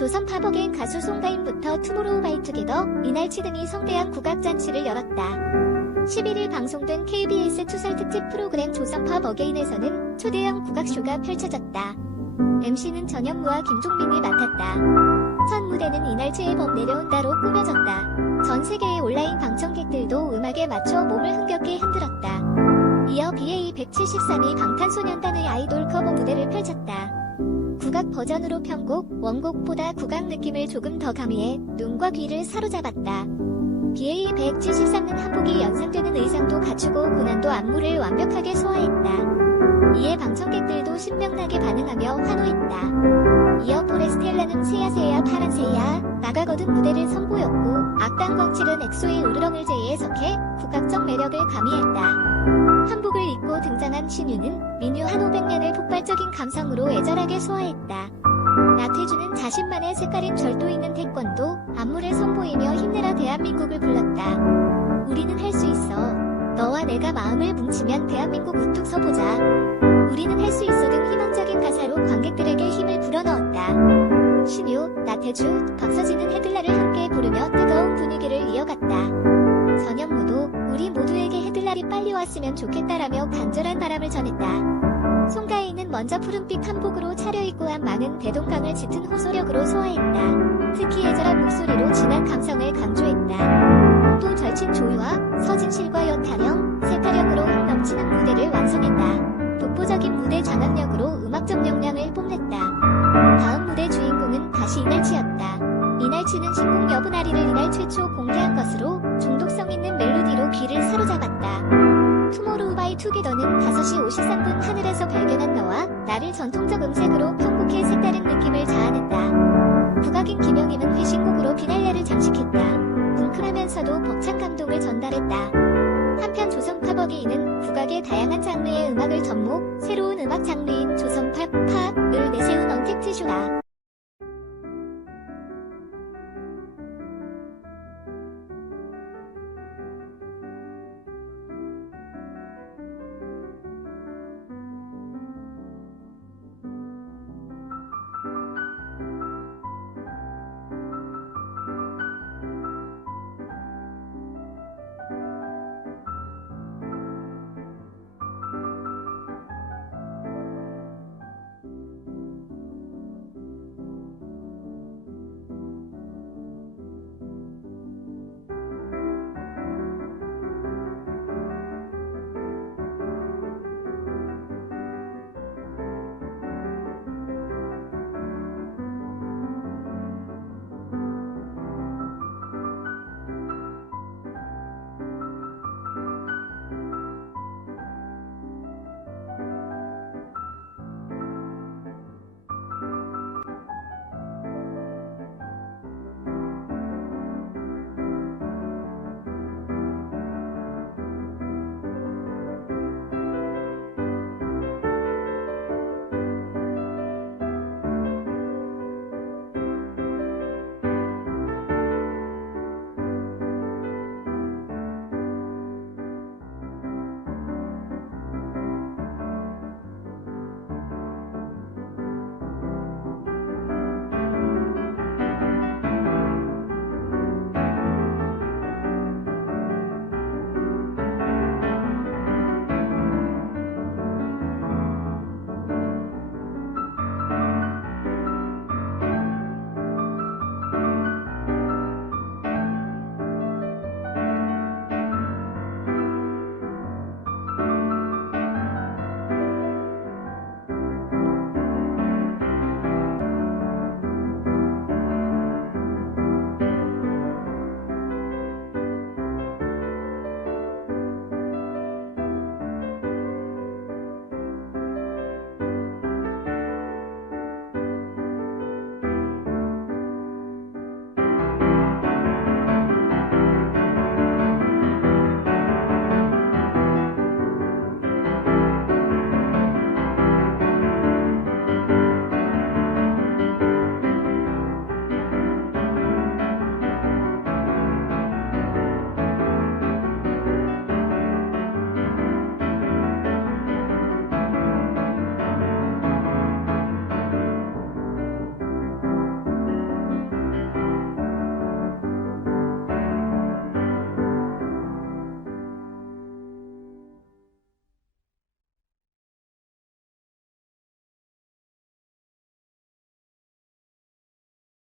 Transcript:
조선 팝어게인 가수 송가인부터 투모로우 바이투게더, 이날치 등이 성대한 국악잔치를 열었다. 11일 방송된 KBS 추설 특집 프로그램 조선 팝 어게인에서는 초대형 국악쇼가 펼쳐졌다. MC는 전현무와 김종민이 맡았다. 첫 무대는 이날치의 법 내려온다로 꾸며졌다. 전 세계의 온라인 방청객들도 음악에 맞춰 몸을 흥겹게 흔들었다. 이어 BA173이 방탄소년단의 아이돌 커버 무대를 펼쳤다. 국악 버전으로 편곡, 원곡보다 국악 느낌을 조금 더 가미해 눈과 귀를 사로잡았다. BA173은 한복이 연상되는 의상도 갖추고 고난도 안무를 완벽하게 소화했다. 이에 방청객들도 신명나게 반응하며 환호했다. 이어 포레스텔라는 새야새야 파란새야 나가거든 무대를 선보였고 악당 광칠은 엑소의 으르렁을 제의해 석해 국악적 매력을 가미했다. 한복을 입고 등장한 신유는 민유 한 500년을 폭발적인 감성으로 애절하게 소화했다. 나태주는 자신만의 색깔인 절도 있는 태권도 안무를 선보이며 힘내라 대한민국을 불렀다. 우리는 할 수 있어. 너와 내가 마음을 뭉치면 대한민국 우뚝 서보자. 우리는 할 수 있어 등 희망적인 가사로 관객들에게 힘을 불어넣었다. 신유, 나태주, 박서진은 헤들라를 전현무도 우리 모두에게 헤들날이 빨리 왔으면 좋겠다라며 간절한 바람을 전했다. 송가인은 먼저 푸른빛 한복으로 차려입고 한 많은 대동강을 짙은 호소력으로 소화했다. 특히 애절한 목소리로 진한 감성을 강조했다. 또 절친 조유와 서진실과 연타령, 세타령으로 흥 넘치는 무대를 완성했다. 독보적인 무대 장악력으로 음악적 역량을 뽐냈다. 이날치는 신곡 여분아리를 이날 최초 공개한 것으로 중독성 있는 멜로디로 귀를 사로잡았다. 투모로우 바이 투게더는 5시 53분 하늘에서 발견한 너와 나를 전통적 음색으로 편곡해 색다른 느낌을 자아냈다. 국악인 김영임은 회신곡으로 비날레를 장식했다. 뭉클하면서도 벅찬 감동을 전달했다. 한편 조선 팝어게인은 국악의 다양한 장르의 음악을 접목, 새로운 음악 장르인 조선 팝, 팝을 내세운 언택트 쇼다.